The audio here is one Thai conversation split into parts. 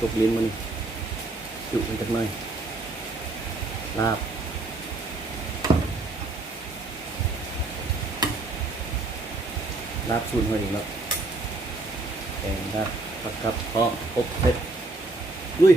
ตกลิ้นมันจุมันจากหน่อยลาบสูตรมาอีกแล้วแกงลาบผักกับพร้อมอบเผ็ดลุย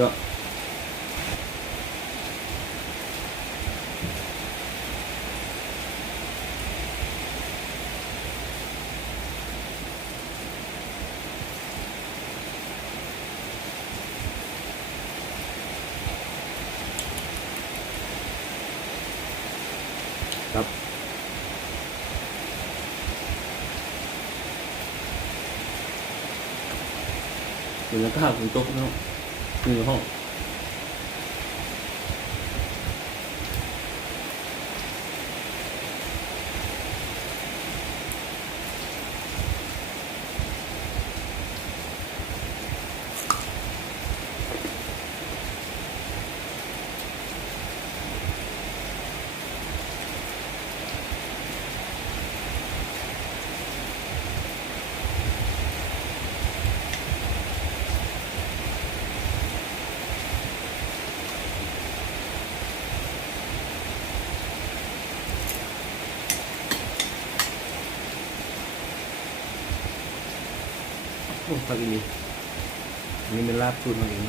ก็ครับเหมือนข้าวคุณตุ๊กเนาะคือห้องโอ้ฟังดีนี่เป็นลาบสูตรมาเอง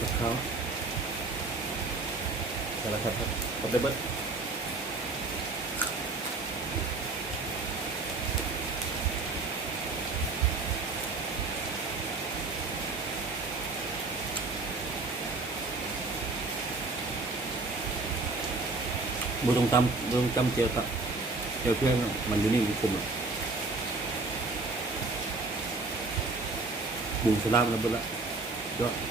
กับเขาแต่ละครับกดได้เบิดบุตรงตำเจียวกับเจียวเพื่อนมันอยู่นี่มันคุมหรอกบุ้งสลามแล้วเบิดละก็ เ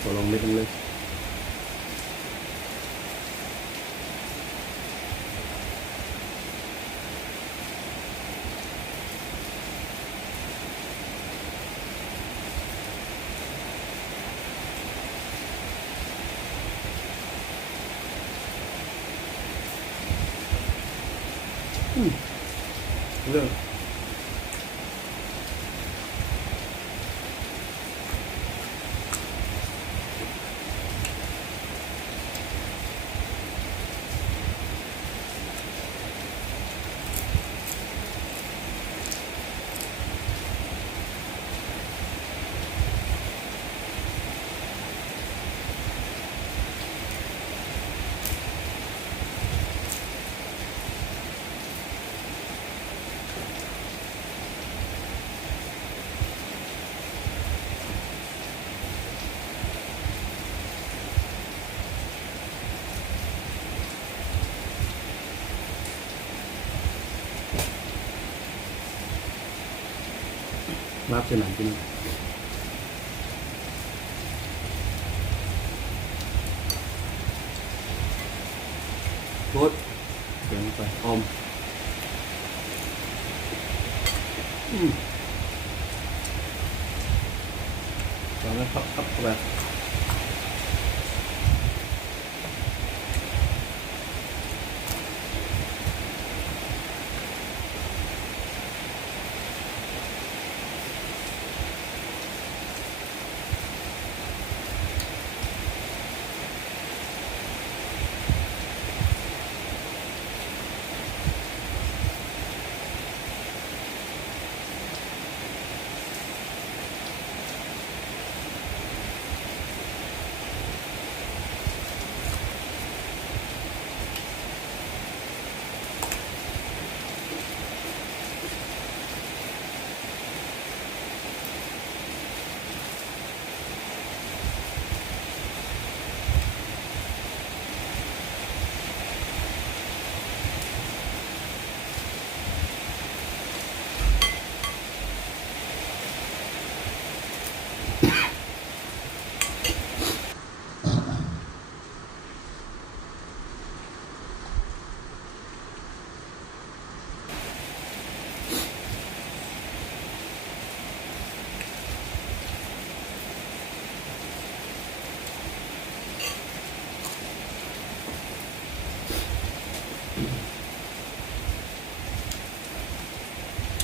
ขอลองเม็ดนึงเลยเรื่องลาบเส้นหนังที่นี่โคตรเดี๋ยวไปอมตอนนั้นพับเข้าไป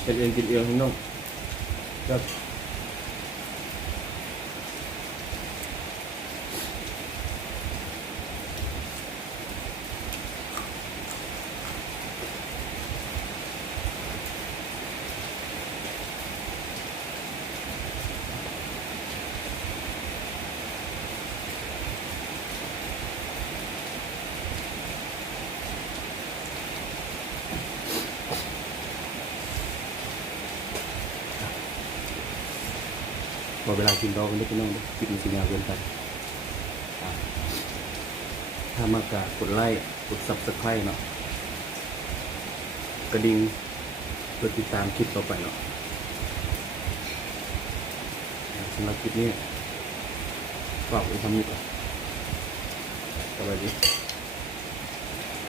เป็นเองกินเองพี่น้องครับพอเวลากินเราก็ไม่พี่น้องกินสิ่งยาวเกินไปถ้ามากกดไลค์กด Subscribe เนาะกระดิ่งเพื่อติดตามคลิปต่อไปเนาะสำหรับคลิปนี้ฝากไว้ทำนี้ก่อนสวัสดี